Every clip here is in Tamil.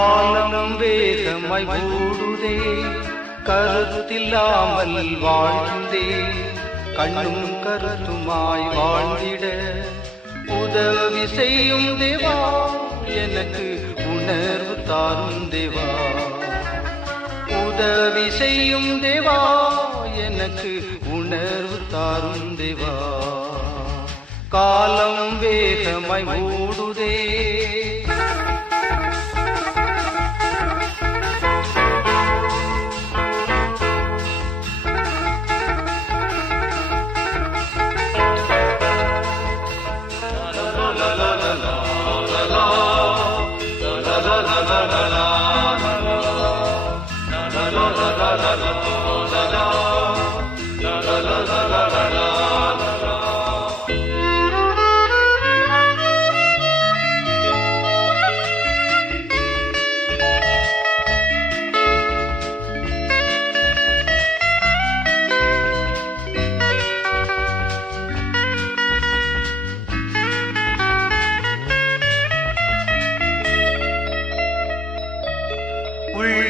காலம் வேகமாய் ஓடுதே, கருத்தில்லாமல் வாழ்ந்தே, கண்ணும் கருத்துமாய் வாழ்ந்திட உதவி செய்யும் தேவா, எனக்கு உணர்வு தாரும் தேவா. உதவி செய்யும் தேவா, எனக்கு உணர்வு தாரும் தேவா. காலம் வேகமாய் ஓடுதே,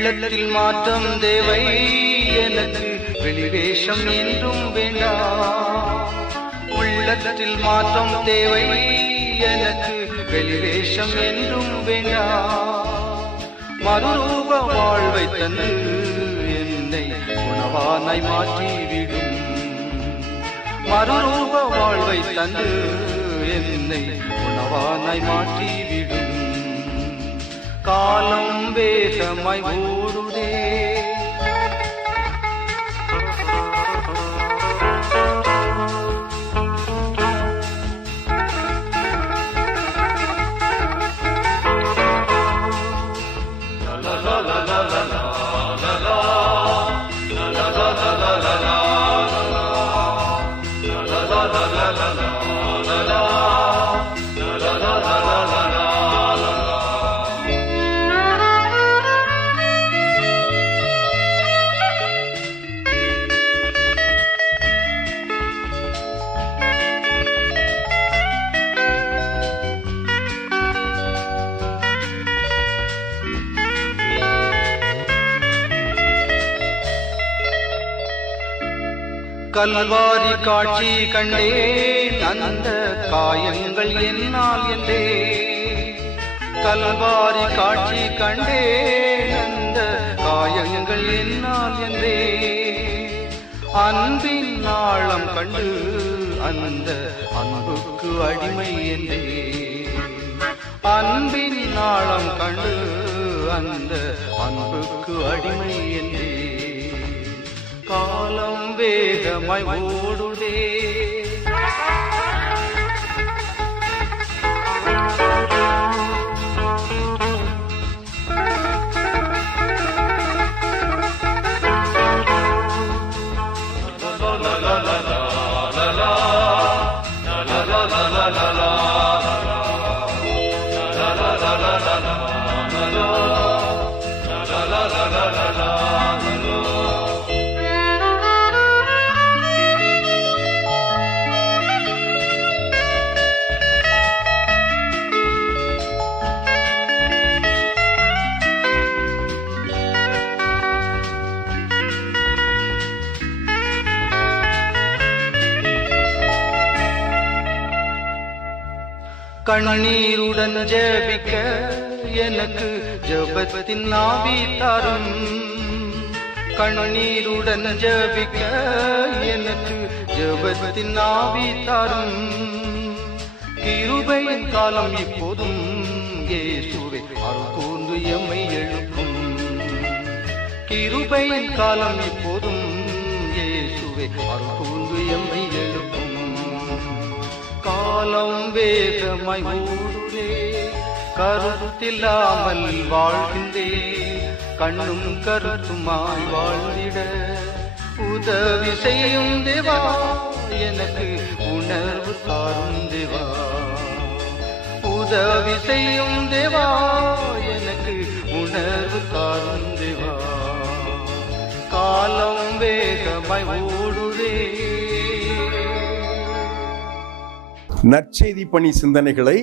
உள்ளத்தில் மாற்றம் தேவை, எனக்கு வெளிவேஷம் என்றும் வேண்டாம். உள்ளத்தில் மாற்றம் தேவை, எனக்கு வெளிவேஷம் என்றும் வேண்டாம். மறுரூப வாழ்வை தந்து என்னை உணவானாய் மாற்றிவிடும். மறுரூப வாழ்வை தந்து என்னை உணவானாய் மாற்றிவிடும். காலம் வேகமாய் ஓடுதே, கல்வாரி காட்சி கண்டேன், அந்த காயங்கள் என்னால் என்றே. கல்வாரி காட்சி கண்டேன், அந்த காயங்கள் என்னால் என்றே. அன்பின் ஆழம் கண்டு அந்த அன்புக்கு அடிமை என்றே. அன்பின் ஆழம் கண்டு அந்த அன்புக்கு அடிமை என்றே. காலம் வேகமாய் ஓடுதே, கண்ணீருடன் ஜெபிக்க எனக்கு ஜெபத்தின் ஆவி தாரும். கண்ணீருடன் ஜெபிக்க எனக்கு ஜெபத்தின் ஆவி தாரும். கிருபையின் காலம் இப்போதும் இயேசுவே அருள் கூர்ந்து எம்மை எழுப்பும். கிருபையின் காலம் இப்போதும் இயேசுவே அருள் கூர்ந்து எம்மை எழுப்பும். காலம் வேகமாய் ஓடுதே, கருத்தில்லாமல் வாழ்கின்றே, கண்ணும் கருத்துமாய் வாழ்ந்திட உதவி செய்யும் தேவா, எனக்கு உணர்வு தாரும் தேவா. உதவி செய்யும் தேவா, எனக்கு உணர்வு தாரும் தேவா. காலம் வேகமாய் ஓடுதே. நற்செய்தி பணி சிந்தனைகளை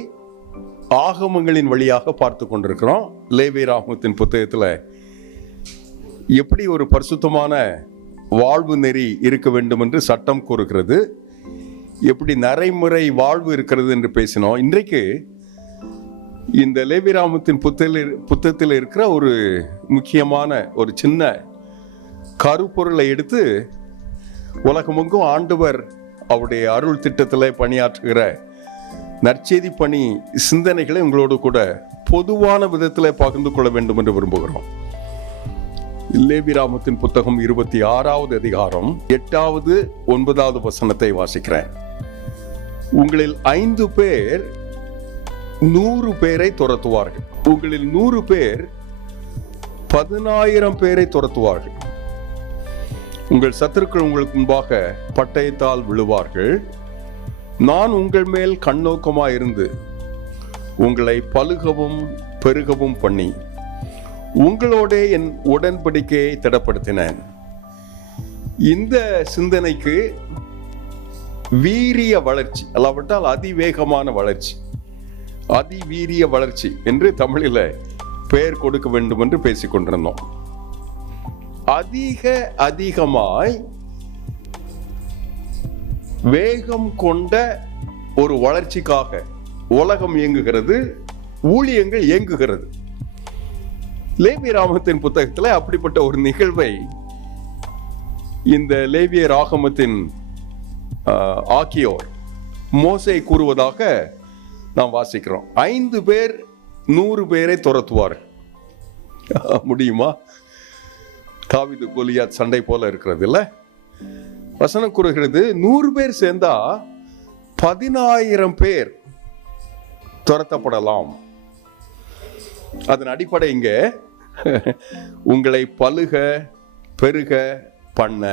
ஆகமங்களின் வழியாக பார்த்து கொண்டிருக்கிறோம். லேவியராகமத்தின் புத்தகத்தில் எப்படி ஒரு பரிசுத்தமான வாழ்வு நெறி இருக்க வேண்டும் என்று சட்டம் கூறுகிறது, எப்படி நடைமுறை வாழ்வு இருக்கிறது என்று பேசினோம். இன்றைக்கு இந்த லேவியராகமத்தின் புத்தகத்தில் இருக்கிற ஒரு முக்கியமான ஒரு சின்ன கருப்பொருளை எடுத்து உலகமெங்கும் ஆண்டவர் அவருடைய அருள் திட்டத்தில் பணியாற்றுகிற நற்செய்தி பணி சிந்தனைகளை உங்களோடு கூட பொதுவான விதத்தில் பகிர்ந்து கொள்ள வேண்டும் என்று விரும்புகிறோம். லேவியராகமத்தின் புத்தகம் 26வது அதிகாரம் 8வது 9வது வசனத்தை வாசிக்கிறேன். உங்களில் 5 பேர் 100 பேரை துரத்துவார்கள், உங்களில் 100 பேர் 10,000 பேரை துரத்துவார்கள். உங்கள் சத்துருக்கள் உங்களுக்கு முன்பாக பட்டயத்தால் விழுவார்கள். நான் உங்கள் மேல் கண்ணோக்கமாயிருந்து உங்களை பலுகவும் பெருகவும் பண்ணி உங்களோட என் உடன்படிக்கையை திடப்படுத்தினேன். இந்த சிந்தனைக்கு வீரிய வளர்ச்சி, அல்லாவிட்டால் அதிவேகமான வளர்ச்சி, அதிவீரிய வளர்ச்சி என்று தமிழில் பெயர் கொடுக்க வேண்டும் என்று பேசிக் கொண்டிருந்தோம். அதிகமாய் வேகம் கொண்ட ஒரு வளர்ச்சிக்காக உலகம் இயங்குகிறது, ஊழியங்கள் இயங்குகிறது. லேவியராகமத்தின் புத்தகத்தில் அப்படிப்பட்ட ஒரு நிகழ்வை இந்த லேவியராகமத்தின் ஆக்கியோர் மோசே கூறுவதாக நாம் வாசிக்கிறோம். 5 பேர் 100 பேரை துரத்துவார். முடியுமா? தாவீது கோலியாத் சண்டை போல இருக்கிறது இல்ல? வசனம் கூறுகிறது 100 பேர் சேர்ந்தா 10,000 பேர் துரத்தப்படலாம். அதன் அடிப்படை இங்க உங்களை பலுக பெருக பண்ண.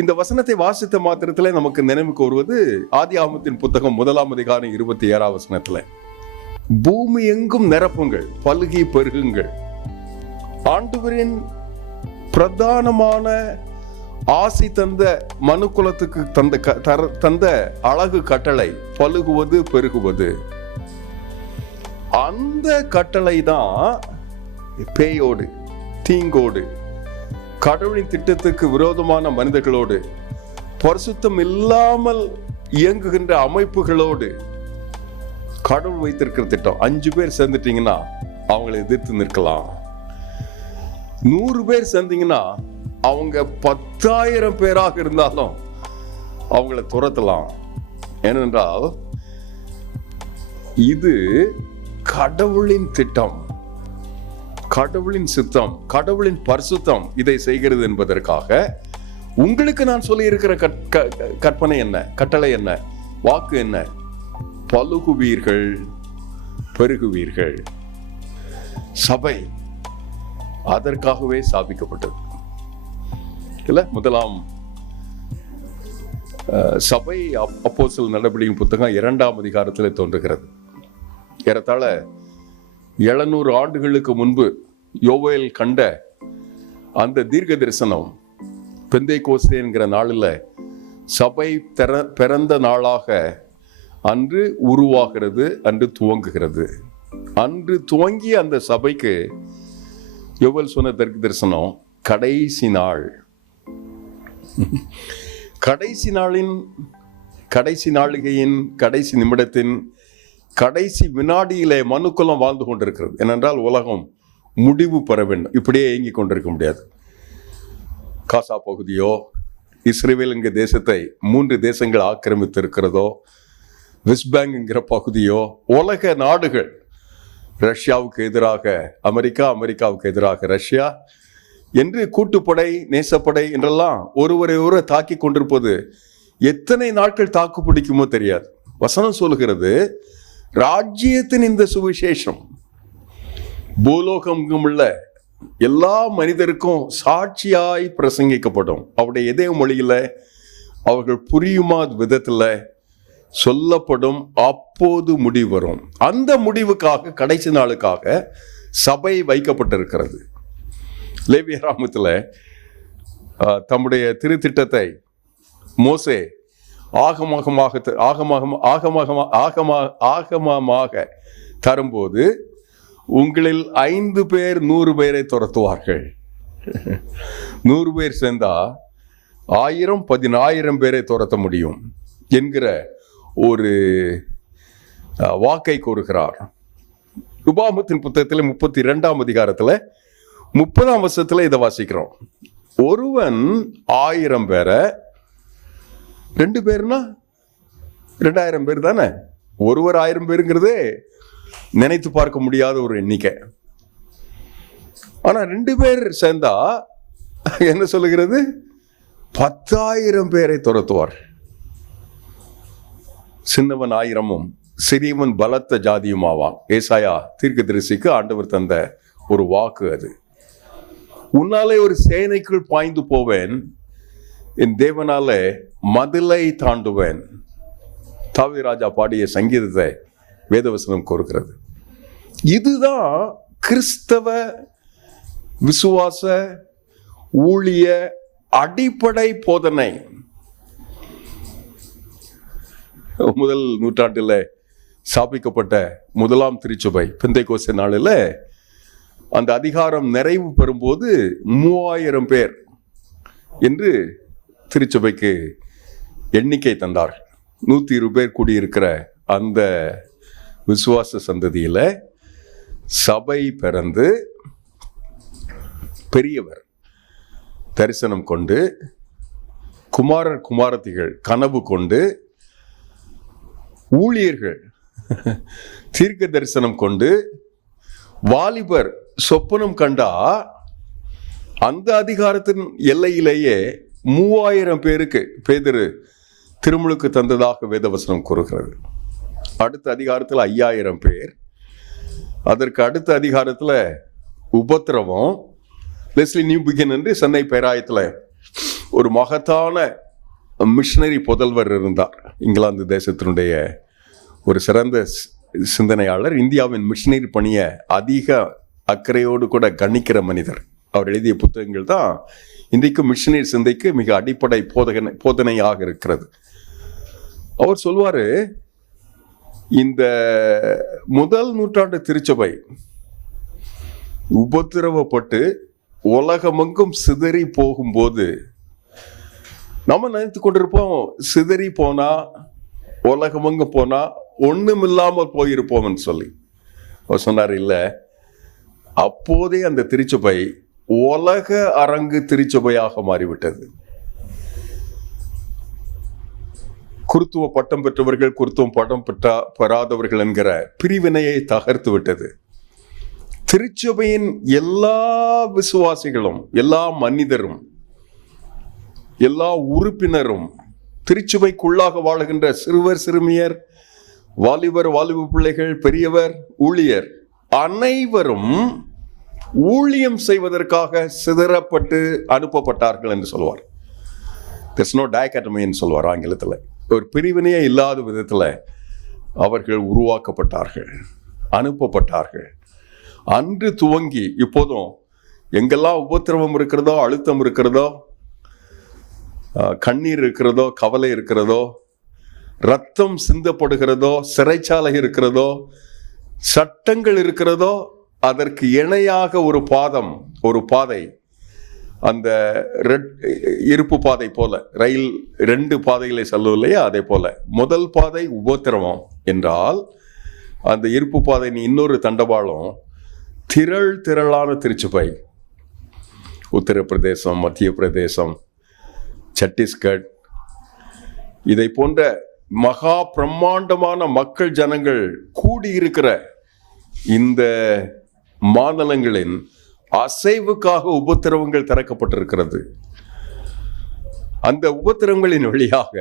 இந்த வசனத்தை வாசித்த மாத்திரத்தில் நமக்கு நினைவுக்கு வருவது ஆதியாகமத்தின் புத்தகம் 1ஆம் அதிகாரம் 27ஆம் வசனத்துல, பூமி எங்கும் நிரப்புங்கள், பலுகி பெருகுங்கள். ஆண்டவரின் பிரதானமான ஆசி தந்த மனுக்குலத்துக்கு தந்த அழகு கட்டளை பலுகுவது பெருகுவது. அந்த கட்டளை தான் பேயோடு, தீங்கோடு, கடவுளின் திட்டத்துக்கு விரோதமான மனிதர்களோடு, பரிசுத்தம் இல்லாமல் இயங்குகின்ற அமைப்புகளோடு கடவுள் வைத்திருக்கிற திட்டம். 5 பேர் சேர்ந்துட்டீங்கன்னா அவங்களை எதிர்த்து நிற்கலாம். 100 பேர் சேர்ந்தீங்கன்னா அவங்க 10,000 பேராக இருந்தாலும் அவங்கள துரத்தலாம். ஏனென்றால் இது கடவுளின் திட்டம், கடவுளின் சித்தம், கடவுளின் பரிசுத்தம் இதை செய்கிறது என்பதற்காக உங்களுக்கு நான் சொல்லி இருக்கிற கற்பனை என்ன, கட்டளை என்ன, வாக்கு என்ன? பலுகுவீர்கள் பெருகுவீர்கள். சபை அதற்காகவே ஸ்தாபிக்கப்பட்டது இல்ல? முதலாம் சபை அப்போஸ்தலர் நடபடியின் புத்தகம் 2ஆம் அதிகாரத்தில் தோன்றுகிறது. ஏறத்தாழ 700 ஆண்டுகளுக்கு முன்பு யோவேல் கண்ட அந்த தீர்க்க தரிசனம் பெந்தேகோஸ்தே என்கிற நாளில் சபை பிறந்த நாளாக அன்று உருவாகிறது, அன்று துவங்குகிறது. அன்று துவங்கிய அந்த சபைக்கு யோவேல் சொன்ன தீர்க்க தரிசனம் கடைசி நாள். கடைசி நாளின், கடைசி நாளிகையின், கடைசி நிமிடத்தின் கடைசி வினாடியிலே மனுக்குலம் வாழ்ந்து கொண்டிருக்கிறது. ஏனென்றால் உலகம் முடிவு பெற வேண்டும். இப்படியே இயங்கிக் கொண்டிருக்க முடியாது. காசா பகுதியோ, இஸ்ரேல் என்கிற தேசத்தை 3 தேசங்கள் ஆக்கிரமித்து இருக்கிறதோ, வெஸ்ட் பேங்க் என்கிற பகுதியோ, உலக நாடுகள், ரஷ்யாவுக்கு எதிராக அமெரிக்கா, அமெரிக்காவுக்கு எதிராக ரஷ்யா என்று கூட்டுப்படை, நேசப்படை என்றெல்லாம் ஒருவரை ஒருவர் தாக்கி கொண்டிருப்பது எத்தனை நாட்கள் தாக்கு பிடிக்குமோ தெரியாது. வசனம் சொல்லுகிறது, ராஜ்யத்தின் இந்த சுவிசேஷம் பூலோகம் உள்ள எல்லா மனிதருக்கும் சாட்சியாய் பிரசங்கிக்கப்படும். அவருடைய இதய மொழியில அவர்கள் புரியுமா விதத்துல சொல்லப்படும். அப்போது முடிவு வரும். அந்த முடிவுக்காக, கடைசி நாளுக்காக சபை வைக்கப்பட்டிருக்கிறது. லேவியராகமத்தில் தம்முடைய திருத்திட்டத்தை மோசே ஆகமமாக தரும்போது உங்களில் 5 பேர் 100 பேரை துரத்துவார்கள். 100 பேர் சேர்ந்தா 1000 10,000 பேரை துரத்த முடியும் என்கிற ஒரு வாக்கை கூறுகிறார். உபாகமத்தின் புத்தகத்தில் 32ஆம் அதிகாரத்தில் 30ஆம் வசனத்தில் இதை வாசிக்கிறோம். ஒருவன் 1000 பேரை, 2 பேர்னா 2000 பேர் தானே. ஒருவர் 1000 பேருங்கிறதே நினைத்து பார்க்க முடியாத ஒரு எண்ணிக்கை. ஆனா 2 பேர் சேர்ந்தா என்ன சொல்லுகிறது? 10,000 பேரை துரத்துவார். சின்னவன் 1000-ம் சிறியவன் பலத்த ஜாதியும் ஆவான். ஏசாயா தீர்க்கதரிசிக்கு ஆண்டவர் தந்த ஒரு வாக்கு அது. உன்னாலே ஒரு சேனைக்குள் பாய்ந்து போவேன், என் தேவனாலே மதிலை தாண்டுவேன். தாவீது ராஜா பாடிய சங்கீதத்தை வேதவசனம் கூறுகிறது. இதுதான் கிறிஸ்தவ விசுவாச ஊழிய அடிப்படை போதனை. முதல் நூற்றாண்டில் ஸ்தாபிக்கப்பட்ட முதலாம் திருச்சபை பெந்தைக்கோஸ்தே நாளில் அந்த அதிகாரம் நிறைவு பெறும்போது 3000 பேர் என்று திருச்சபைக்கு எண்ணிக்கை தந்தார். 120 பேர் கூடியிருக்கிற அந்த விசுவாச சந்ததியில சபை பிறந்து பெரியவர் தரிசனம் கொண்டு, குமாரர் குமாரத்திகள் கனவு கொண்டு, ஊழியர்கள் தீர்க்க தரிசனம் கொண்டு, வாலிபர் சொப்பனம் கண்டா அந்த அதிகாரத்தின் எல்லையிலேயே 3000 பேருக்கு பேதுரு திருமுழுக்கு தந்ததாக வேதவசனம் கூறுகிறது. அடுத்த அதிகாரத்தில் 5000 பேர். அதற்கு அடுத்த அதிகாரத்தில் உபத்திரவம். லெஸ்லி நியூ பிகின் என்று சென்னை பேராயத்தில் ஒரு மகத்தான மிஷனரி புதல்வர் இருந்தார். இங்கிலாந்து தேசத்தினுடைய ஒரு சிறந்த சிந்தனையாளர். இந்தியாவின் மிஷனரி பணியை அதிக அக்கறையோடு கூட கணிக்கிற மனிதர். அவர் எழுதிய புத்தகங்கள் தான் இன்றைக்கு மிஷனரி சிந்தைக்கு மிக அடிப்படை போதனையாக இருக்கிறது. அவர் சொல்வாரு, இந்த முதல் நூற்றாண்டு திருச்சபை உபத்திரவப்பட்டு உலகமெங்கும் சிதறி போகும்போது நம்ம நினைத்து கொண்டிருப்போம், சிதறி போனா உலகமெங்கும் போனா ஒண்ணுமில்லாமல் போயிருப்போம்னு சொல்லி. அவர் சொன்னார், இல்லை, அப்போதே அந்த திருச்சபை உலக அரங்கு திருச்சபையாக மாறிவிட்டது. குருத்துவ பட்டம் பெற்றவர்கள், குருத்துவம் பட்டம் பெறாதவர்கள் என்கிற பிரிவினையை தகர்த்து விட்டது. திருச்சபையின் எல்லா விசுவாசிகளும், எல்லா மனிதரும், எல்லா உறுப்பினரும், திருச்சபைக்குள்ளாக வாழுகின்ற சிறுவர் சிறுமியர், வாலிபர் வாலிப பிள்ளைகள், பெரியவர், ஊழியர் அனைவரும் ஊழியம் செய்வதற்காக சிதறப்பட்டு அனுப்பப்பட்டார்கள் என்று சொல்வார். there's no dichotomy என்று சொல்வார் ஆங்கிலத்தில். ஒரு பிரிவினையே இல்லாத விதத்தில் அவர்கள் உருவாக்கப்பட்டார்கள், அனுப்பப்பட்டார்கள். அன்று துவங்கி இப்போதும் எங்கெல்லாம் உபத்திரவம் இருக்கிறதோ, அழுத்தம் இருக்கிறதோ, கண்ணீர் இருக்கிறதோ, கவலை இருக்கிறதோ, ரத்தம் சிந்தப்படுகிறதோ, சிறைச்சாலை இருக்கிறதோ, சட்டங்கள் இருக்கிறதோ, அதற்கு இணையாக ஒரு பாதை, அந்த இருப்பு பாதை போல, ரயில் 2 பாதைகளை செல்லும் இல்லையா, அதே போல முதல் பாதை உபத்திரவம் என்றால், அந்த இருப்பு பாதை இன்னொரு தண்டவாளம் திரளான திருச்சபை. உத்தரப்பிரதேசம், மத்திய பிரதேசம், சத்தீஸ்கர், இதை போன்ற மகா பிரம்மாண்டமான மக்கள் ஜனங்கள் கூடியிருக்கிற இந்த மாநிலங்களின் அசைவுக்காக உபத்திரவங்கள் திறக்கப்பட்டிருக்கிறது. அந்த உபத்திரவங்களின் வழியாக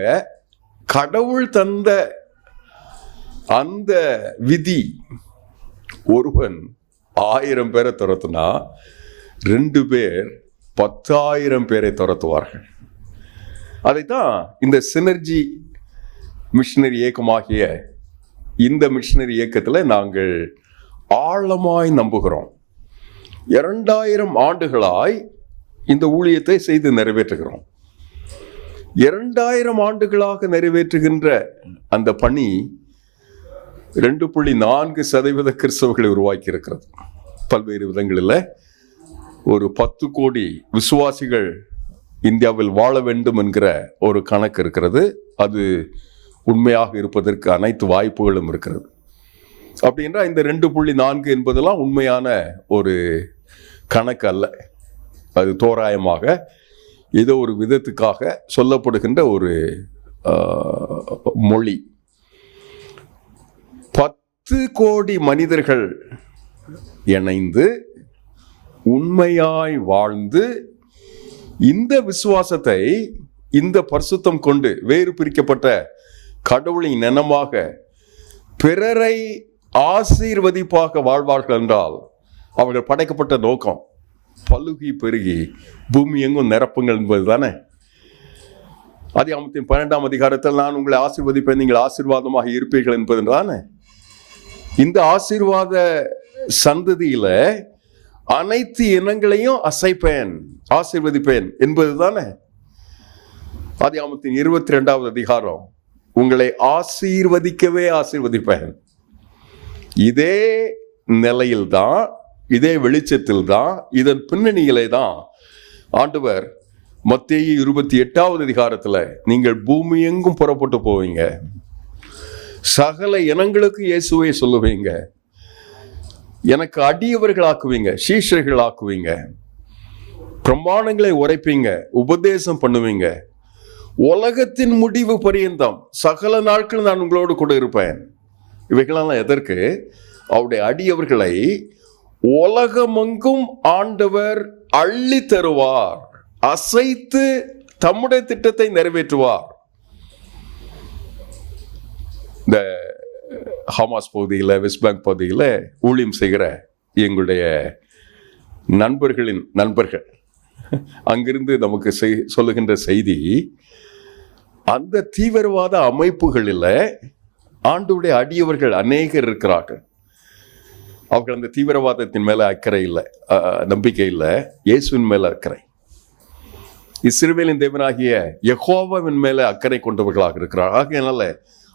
கடவுள் தந்த அந்த விதி, ஒருவன் 1000 பேரை துரத்துனா 2 பேர் 10,000 பேரை துரத்துவார்கள். அதைத்தான் இந்த சினர்ஜி மிஷனரி இயக்கமாகிய இந்த மிஷனரி இயக்கத்தில் நாங்கள் ஆழமாய் நம்புகிறோம். 2000 ஆண்டுகளாய் இந்த ஊழியத்தை செய்து நிறைவேற்றுகிறோம். 2000 ஆண்டுகளாக நிறைவேற்றுகின்ற அந்த பணி 2.4% கிறிஸ்தவர்களை உருவாக்கி இருக்கிறது. பல்வேறு விதங்களில் ஒரு 10 கோடி விசுவாசிகள் இந்தியாவில் வாழ வேண்டும் என்கிற ஒரு கணக்கு இருக்கிறது. அது உண்மையாக இருப்பதற்கு அனைத்து வாய்ப்புகளும் இருக்கிறது. அப்படின்னா இந்த 2.4 என்பதெல்லாம் உண்மையான ஒரு கணக்கு அல்ல. அது தோராயமாக ஏதோ ஒரு விதத்துக்காக சொல்லப்படுகின்ற ஒரு மொழி. 10 கோடி மனிதர்கள் இணைந்து உண்மையாய் வாழ்ந்து இந்த விசுவாசத்தை, இந்த பரிசுத்தம் கொண்டு வேறு பிரிக்கப்பட்ட கடவுளின் இனமாக பிறரை ஆசீர்வதிப்பாக வாழ்வார்கள் என்றால் அவர்கள் படைக்கப்பட்ட நோக்கம் பலுகி பெருகி பூமி எங்கும் நிரப்புங்கள் என்பது தானே. ஆதியாகமத்தின் 12ஆம் அதிகாரத்தில் நான் உங்களை ஆசீர்வதிப்பேன், நீங்கள் ஆசீர்வாதமாக இருப்பீர்கள் என்பது தானே. இந்த ஆசீர்வாத சந்ததியில அனைத்து இனங்களையும் அசைப்பேன், ஆசீர்வதிப்பேன் என்பது தானே. ஆதியாகமத்தின் 22ஆவது அதிகாரம் உங்களை ஆசீர்வதிக்கவே ஆசீர்வதிப்பேன். இதே நிலையில்தான், இதே வெளிச்சத்தில் தான், இதன் பின்னணியிலே தான் ஆண்டவர் மத்தேயு 28ஆவது அதிகாரத்தில் நீங்கள் பூமி எங்கும் புறப்பட்டு போவீங்க, சகல இனங்களுக்கு இயேசுவை சொல்லுவீங்க, எனக்கு அடியவர்கள் ஆக்குவீங்க, சீஷர்கள் ஆக்குவீங்க, பிரமாணங்களை உரைப்பீங்க, உபதேசம் பண்ணுவீங்க, உலகத்தின் முடிவு பரியந்தம் சகல நாட்கள் நான் உங்களோடு கூட இருப்பேன். இவைகளெல்லாம் எதற்கு? அவருடைய அடியவர்களை உலகமெங்கும் ஆண்டவர் அள்ளி தருவார், அசைத்து தம்முடைய திட்டத்தை நிறைவேற்றுவார். இந்த ஹமாஸ் பகுதியில், வெஸ்ட் பேங்க் பகுதியில் ஊழியம் செய்கிற எங்களுடைய நண்பர்களின் நண்பர்கள் அங்கிருந்து நமக்கு சொல்லுகின்ற செய்தி, அந்த தீவிரவாத அமைப்புகளில் ஆண்டவருடைய அடியவர்கள் அநேகர் இருக்கிறார்கள். அவர்கள் அந்த தீவிரவாதத்தின் மேல அக்கறை இல்லை, நம்பிக்கை இல்லை, இயேசுவின் மேல அக்கறை, இஸ்ரவேலின் தேவனாகிய யெகோவாவின் மேல அக்கறை கொண்டவர்களாக இருக்கிறார். ஆகையினால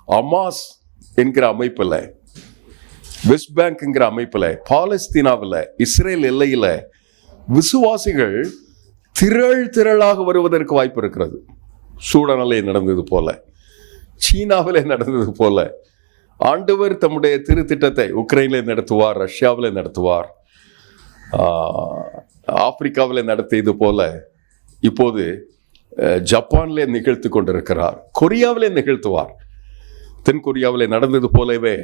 அமாஸ் என்கிற அமைப்புல, வெஸ்ட் பேங்க் என்கிற அமைப்புல, பாலஸ்தீனாவில், இஸ்ரேல் எல்லையில விசுவாசிகள் திரளாக வருவதற்கு வாய்ப்பு இருக்கிறது. சூடானிலே நடந்தது போல, சீனாவிலே நடந்தது போல ஆண்டவர் தம்முடைய திருத்திட்டத்தை உக்ரைனிலே நடத்துவார், ரஷ்யாவிலே நடத்துவார், ஆப்பிரிக்காவிலே நடத்தியது போல இப்போது ஜப்பானிலே நிகழ்த்து கொண்டிருக்கிறார், கொரியாவிலே நிகழ்த்துவார். தென் கொரியாவிலே நடந்தது போலவே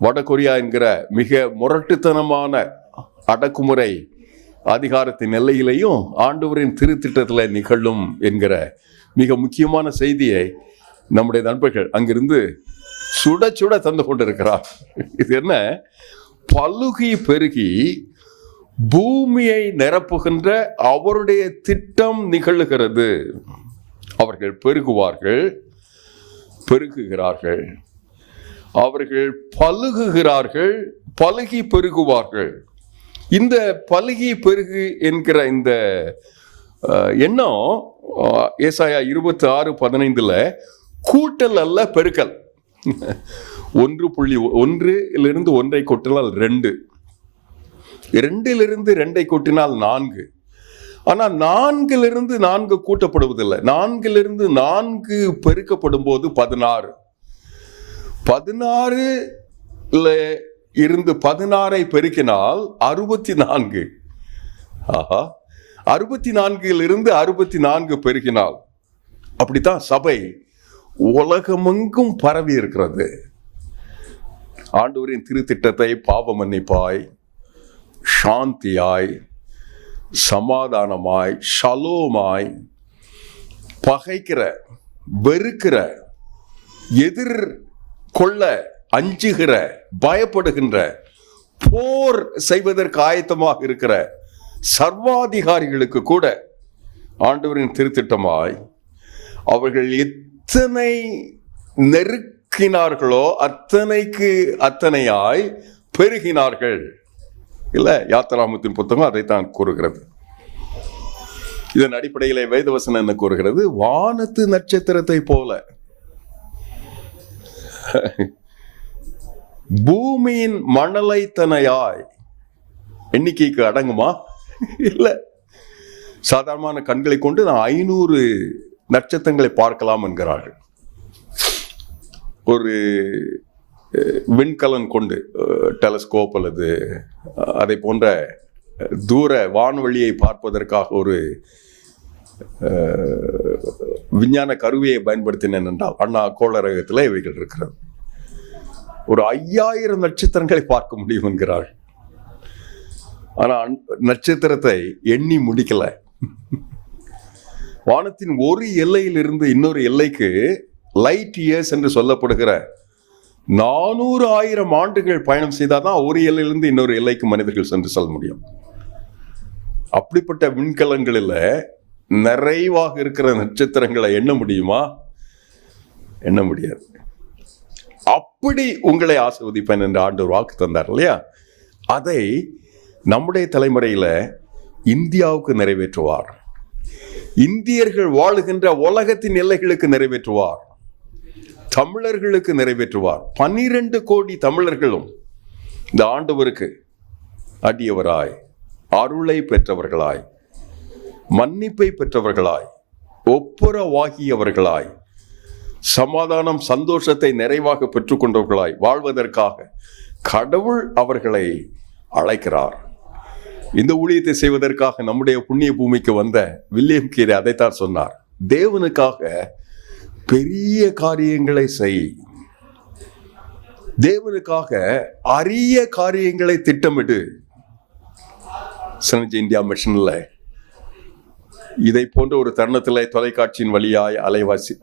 வட கொரியா என்கிற மிக முரட்டுத்தனமான அடக்குமுறை அதிகாரத்தின் எல்லையிலையும் ஆண்டவரின் திருத்திட்டத்தில் நிகழும் என்கிற மிக முக்கியமான செய்தியை நம்முடைய நண்பர்கள் அங்கிருந்து சுட சுட தந்து கொண்டிருக்கிறார். இது என்ன? பலுகி பெருகி பூமியை நிரப்புகின்ற அவருடைய திட்டம் நிகழுகிறது. அவர்கள் பெருகுவார்கள், பெருகுகிறார்கள், அவர்கள் பலுகுகிறார்கள், பலுகி பெருகுவார்கள். இந்த பலுகி பெருகு என்கிற இந்த எண்ணம் ஏசாயா 26:15 கூட்டல் அல்ல பெருக்கல். 1.1 1 கொட்டினால் 2, 2 2 கொட்டினால் 4. ஆனால் 4 4 கூட்டப்படுவதில்லை. 4 4 பெருக்கப்படும் போது 16. 16 இருந்து 16 பெருக்கினால் 64. ஆஹா, 64 64 பெருக்கினால் அப்படித்தான் சபை உலகமெங்கும் பரவி இருக்கிறது. ஆண்டவரின் திருத்திட்டத்தை பாவ மன்னிப்பாய், சாந்தியாய், சமாதானமாய், ஷலோமாய், பகைக்கிற, வெறுக்கிற, எதிர் கொள்ள அஞ்சுகிற, பயப்படுகின்ற, போர் செய்வதற்கு ஆயத்தமாக இருக்கிற சர்வாதிகாரிகளுக்கு கூட ஆண்டவரின் திருத்திட்டமாய் அவர்கள் எத்தனை நெருக்கினார்களோ அத்தனைக்கு அத்தனையாய் பெருகினார்கள். இல்ல, யாத்திராகமத்தின் புத்தகம் அதைத்தான் கூறுகிறது. இதன் அடிப்படையிலே வேதவசனம் என்ன கூறுகிறது? வானத்து நட்சத்திரத்தை போல பூமியின் மணலைத்தனையாய். எண்ணிக்கைக்கு அடங்குமா? இல்ல. சாதாரணமான கண்களை கொண்டு நான் 500 நட்சத்திரங்களை பார்க்கலாம் என்கிறார்கள். ஒரு விண்கலன் கொண்டு, டெலஸ்கோப் அல்லது அதை போன்ற தூர வான்வெளியை பார்ப்பதற்காக ஒரு விஞ்ஞான கருவியை பயன்படுத்தினேன் என்றால் அண்ணா கோளரகத்தில் இவைகள் இருக்கிறது. ஒரு 5000 நட்சத்திரங்களை பார்க்க முடியும் என்கிறார். ஆனால் நட்சத்திரத்தை எண்ணி முடிக்கல. வானத்தின் ஒரு எல்லையிலிருந்து இன்னொரு எல்லைக்கு லைட் இயர்ஸ் என்று சொல்லப்படுகிற 400,000 ஆண்டுகள் பயணம் செய்தாதான் ஒரு எல்லையிலிருந்து இன்னொரு எல்லைக்கு மனிதர்கள் சென்று செல்ல முடியும். அப்படிப்பட்ட விண்கலங்களில் நிறைவாக இருக்கிற நட்சத்திரங்களை எண்ண முடியுமா? எண்ண முடியாது. அப்படி உங்களை ஆசீர்வதிப்பேன் என்று ஆண்டவர் வாக்கு தந்தார் இல்லையா? அதை நம்முடைய தலைமுறையில இந்தியாவுக்கு நிறைவேற்றுவார். இந்தியர்கள் வாழுகின்ற உலகத்தின் எல்லைகளுக்கு நிறைவேற்றுவார். தமிழர்களுக்கு நிறைவேற்றுவார். 12 கோடி தமிழர்களும் இந்த ஆண்டவருக்கு அடியவராய், அருளை பெற்றவர்களாய், மன்னிப்பை பெற்றவர்களாய், ஒப்புரவாகியவர்களாய், சமாதானம் சந்தோஷத்தை நிறைவாக பெற்றுக்கொண்டவர்களாய் வாழ்வதற்காக கடவுள் அவர்களை அழைக்கிறார். இந்த ஊழியத்தை செய்வதற்காக நம்முடைய புண்ணிய பூமிக்கு வந்த வில்லியம் கேரி அதைத்தான் சொன்னார். தேவனுக்காக பெரிய காரியங்களை செய், தேவனுக்காக அரிய காரியங்களை திட்டமிடு. சினர்ஜி இந்தியா மிஷன்ல இதை போன்ற ஒரு தருணத்தில் தொலைக்காட்சியின் வழியாய்,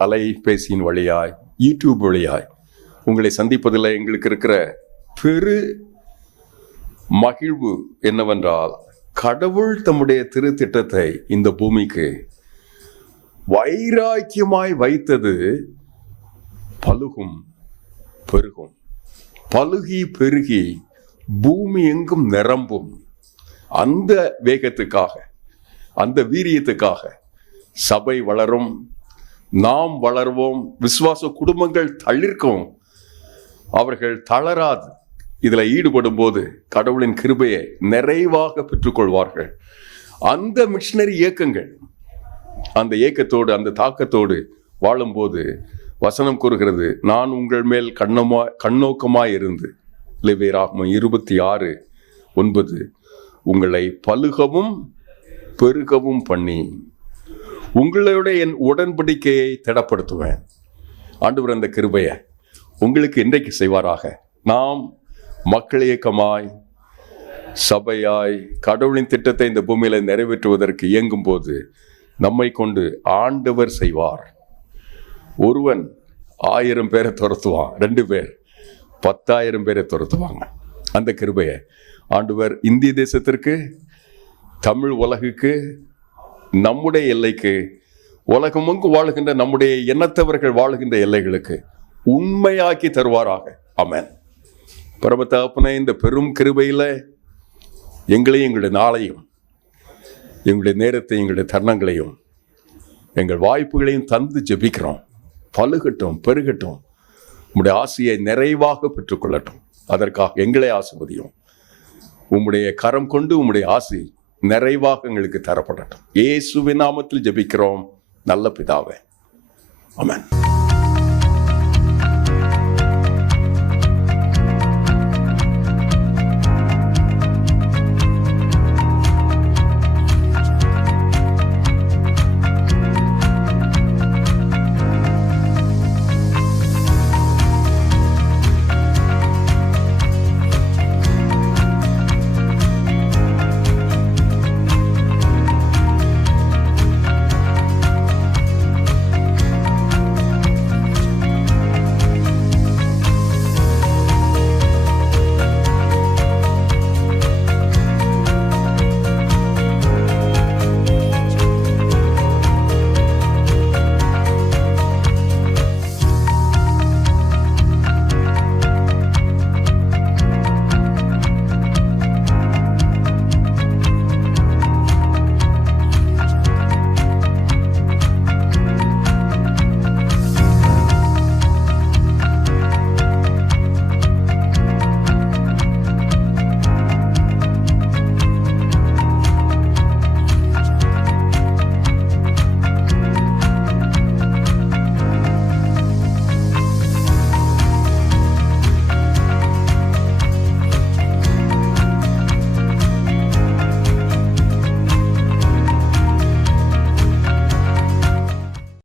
அலைபேசியின் வழியாய், யூடியூப் வழியாய் உங்களை சந்திப்பதில் எங்களுக்கு இருக்கிற பெரு மகிழ்வு என்னவென்றால், கடவுள் தம்முடைய திருத்திட்டத்தை இந்த பூமிக்கு வைராக்கியமாய் வைத்தது பலுகும் பெருகும். பலுகி பெருகி பூமி எங்கும் நிரம்பும். அந்த வேகத்துக்காக, அந்த வீரியத்துக்காக சபை வளரும், நாம் வளர்வோம், விசுவாச குடும்பங்கள் தளிர்க்கும். அவர்கள் தளராது இதுல ஈடுபடும் போது கடவுளின் கிருபையை நிறைவாக பெற்றுக்கொள்வார்கள். அந்த மிஷனரி இயக்கங்கள், அந்த இயக்கத்தோடு, அந்த தாக்கத்தோடு வாழும்போது வசனம் கூறுகிறது, நான் உங்கள் மேல் கண்ணோக்கமாய் இருந்து, லேவியராகமம் 26:9, உங்களை பலுகவும் பெருகவும் பண்ணி உங்களுடைய என் உடன்படிக்கையை திடப்படுத்துவேன். ஆண்டவர் அந்த கிருபையை உங்களுக்கு இன்றைக்கு செய்வாராக. நாம் மக்கள் இயக்கமாய், சபையாய் கடவுளின் திட்டத்தை இந்த பூமியில நிறைவேற்றுவதற்கு இயங்கும் போது நம்மை கொண்டு ஆண்டவர் செய்வார். ஒருவன் 1000 பேரை துரத்துவான், 2 பேர் 10,000 பேரை துரத்துவாங்க. அந்த கிருபையை ஆண்டவர் இந்திய தேசத்திற்கு, தமிழ் உலகுக்கு, நம்முடைய எல்லைக்கு, உலகமெங்கு வாழுகின்ற நம்முடைய எண்ணத்தவர்கள் வாழுகின்ற எல்லைகளுக்கு உண்மையாக்கி தருவாராக. ஆமென். பரம தகப்பனே, இந்த பெரும் கிருபையில எங்களையும், எங்களுடைய நாளையும், எங்களுடைய நேரத்தை, எங்களுடைய தருணங்களையும், எங்கள் வாய்ப்புகளையும் தந்து ஜெபிக்கிறோம். பலுகட்டும், பெருகட்டும், உம்முடைய ஆசையை நிறைவாக பெற்றுக்கொள்ளட்டும். அதற்காக எங்களை ஆசீர்வதியும். உம்முடைய கரம் கொண்டு உம்முடைய ஆசை நிறைவாக எங்களுக்கு தரப்படட்டும். இயேசுவின் நாமத்தில் ஜெபிக்கிறோம் நல்ல பிதாவே. ஆமென்.